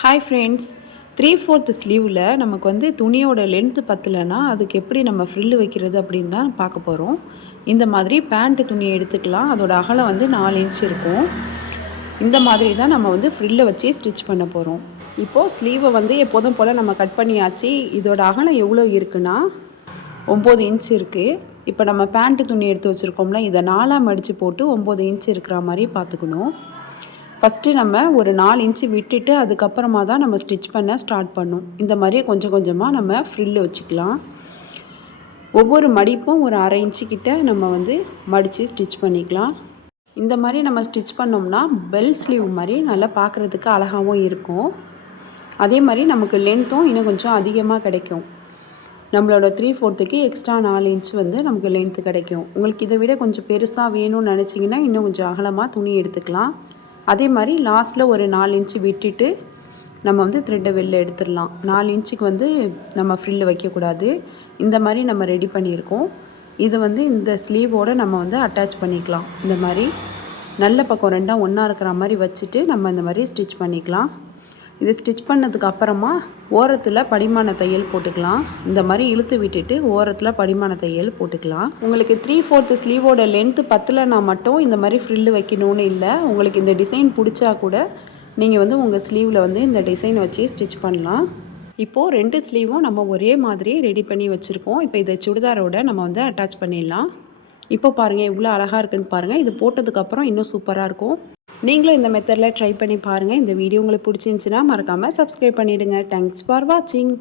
Hi friends, 3/4 ஸ்லீவில் நமக்கு வந்து துணியோட லென்த்து பத்தலைன்னா அதுக்கு எப்படி நம்ம ஃப்ரில்லு வைக்கிறது அப்படின்னு தான் பார்க்க போகிறோம். இந்த மாதிரி பேண்ட்டு துணியை எடுத்துக்கலாம். அதோட அகலம் வந்து 4 இன்ச் இருக்கும். இந்த மாதிரி தான் நம்ம வந்து ஃப்ரில்லை வச்சு ஸ்டிச் பண்ண போகிறோம். இப்போது ஸ்லீவை வந்து எப்போதும் போல் நம்ம கட் பண்ணியாச்சு. இதோட அகலம் எவ்வளோ இருக்குன்னா 9 இன்ச் இருக்குது. இப்போ நம்ம பேண்ட்டு துணி எடுத்து வச்சுருக்கோம்ல, இதை 4ஆக மடித்து போட்டு 9 இன்ச் இருக்கிற மாதிரி பார்த்துக்கணும். ஃபஸ்ட்டு நம்ம ஒரு 4 இன்ச்சு விட்டுட்டு அதுக்கப்புறமா தான் நம்ம ஸ்டிச் பண்ண ஸ்டார்ட் பண்ணணும். இந்த மாதிரி கொஞ்சம் கொஞ்சமாக நம்ம ஃப்ரில்லு வச்சுக்கலாம். ஒவ்வொரு மடிப்பும் ஒரு 1/2 இன்ச்சு கிட்ட நம்ம வந்து மடித்து ஸ்டிச் பண்ணிக்கலாம். இந்த மாதிரி நம்ம ஸ்டிச் பண்ணோம்னா பெல் ஸ்லீவ் மாதிரி நல்லா பார்க்குறதுக்கு அழகாகவும் இருக்கும். அதே மாதிரி நமக்கு லென்த்தும் இன்னும் கொஞ்சம் அதிகமாக கிடைக்கும். நம்மளோட 3/4க்கு எக்ஸ்ட்ரா 4 இன்ச் வந்து நமக்கு லென்த்து கிடைக்கும். உங்களுக்கு இதை விட கொஞ்சம் பெருசாக வேணும்னு நினச்சிங்கன்னா இன்னும் கொஞ்சம் அகலமாக துணி எடுத்துக்கலாம். அதே மாதிரி லாஸ்ட்டில் ஒரு 4 இன்ச்சு விட்டுட்டு நம்ம வந்து த்ரெட்டை வெளில எடுத்துடலாம். 4 இன்ச்சுக்கு வந்து நம்ம ஃப்ரில்லு வைக்கக்கூடாது. இந்த மாதிரி நம்ம ரெடி பண்ணியிருக்கோம். இது வந்து இந்த ஸ்லீவோடு நம்ம வந்து அட்டாச் பண்ணிக்கலாம். இந்த மாதிரி நல்ல பக்கம் ரெண்டாக ஒன்றா இருக்கிற மாதிரி வச்சுட்டு நம்ம இந்த மாதிரி ஸ்டிச் பண்ணிக்கலாம். இது ஸ்டிச் பண்ணதுக்கு அப்புறமா ஓரத்தில் படிமான தையல் போட்டுக்கலாம். இந்த மாதிரி இழுத்து விட்டுட்டு ஓரத்தில் படிமான தையல் போட்டுக்கலாம். உங்களுக்கு 3/4 ஸ்லீவோட லென்த்து பத்தலைன்னா மட்டும் இந்த மாதிரி ஃப்ரில்லு வைக்கணும்னு இல்லை. உங்களுக்கு இந்த டிசைன் பிடிச்சா கூட நீங்கள் வந்து உங்கள் ஸ்லீவில் வந்து இந்த டிசைன் வச்சு ஸ்டிச் பண்ணலாம். இப்போது 2 ஸ்லீவும் நம்ம ஒரே மாதிரி ரெடி பண்ணி வச்சுருக்கோம். இப்போ இதை சுடிதாரோட நம்ம வந்து அட்டாச் பண்ணிடலாம். இப்போ பாருங்கள் எவ்வளோ அழகாக இருக்குன்னு பாருங்கள். இது போட்டதுக்கப்புறம் இன்னும் சூப்பராக இருக்கும். நீங்களும் இந்த மெத்தடில் ட்ரை பண்ணி பாருங்கள். இந்த வீடியோ உங்களுக்கு பிடிச்சிருந்துச்சின்னா மறக்காமல் சப்ஸ்கிரைப் பண்ணிவிடுங்க. தேங்க்ஸ் ஃபார் வாட்சிங்.